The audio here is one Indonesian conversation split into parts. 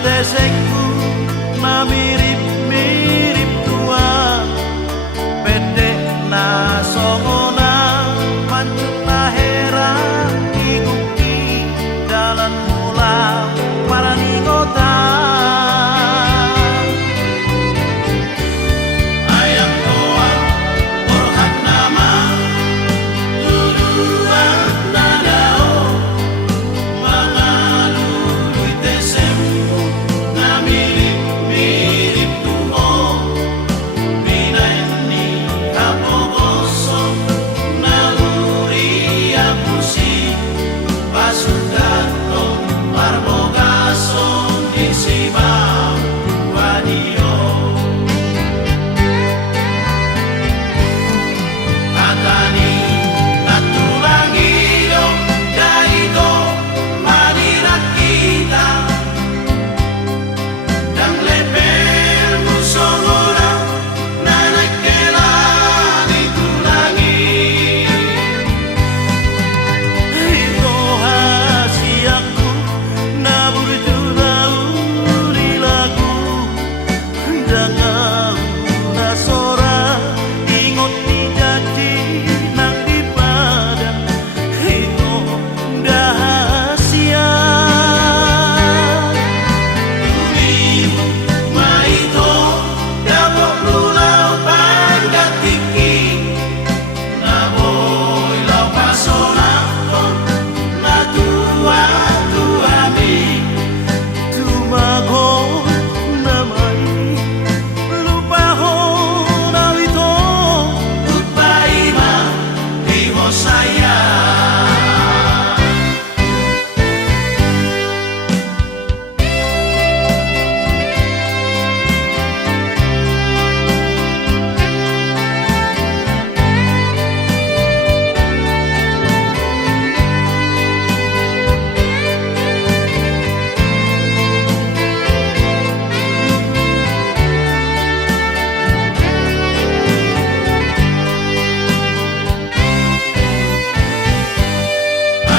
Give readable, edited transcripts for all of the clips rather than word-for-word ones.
tesekku na mirip-mirip tua bedek na songona mancut na hera ikuti dalan mula para ningota ayam toa orhat nama tuduhan nadao mangalului tesemku na mirip-mirip tuo binaini hapogoso naluri apusi pasudato parbogaso di sibau wadio atani natulangiyo daigo manirakita dan lepel musongora nanakela ditulangi itu hasiaku na burjulauri lagu jangan na sora ingot di janji nang di badan itu rahasia tulimu maito dapok lulau panggatiki na boy lau pasonakon na tua-tuami tumago namai lupa ho nawito utpaima vivo saya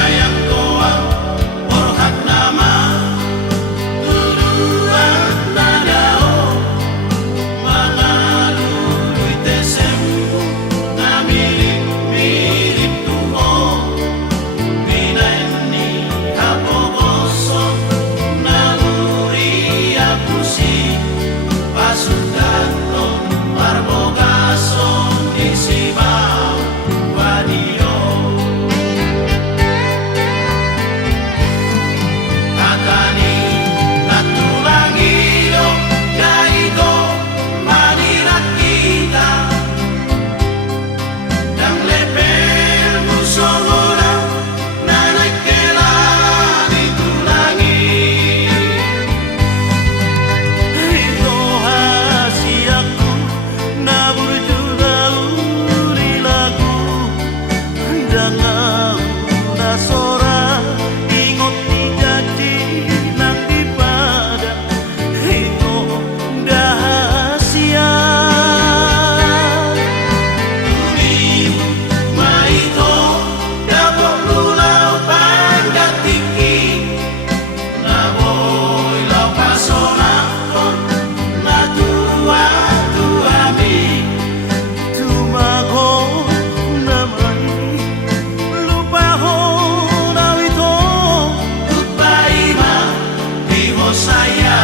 ayam toa orhat nama tuduhan nadao mangalului tesemku na mirip-mirip tuo binaini hapogoso naluri apusi pasudato parbogaso di sibau wadio atani natulangiyo daigo manirakita dan lepel musongora nanakela ditulangi itu hasiaku na burjulauri lagu jangan na sora ingot di janji nang di badan itu rahasia tulimu maito dapok lulau panggatiki na boy lau pasonakon na tua-tuami tumago namai lupa ho nawito utpaima vivo saya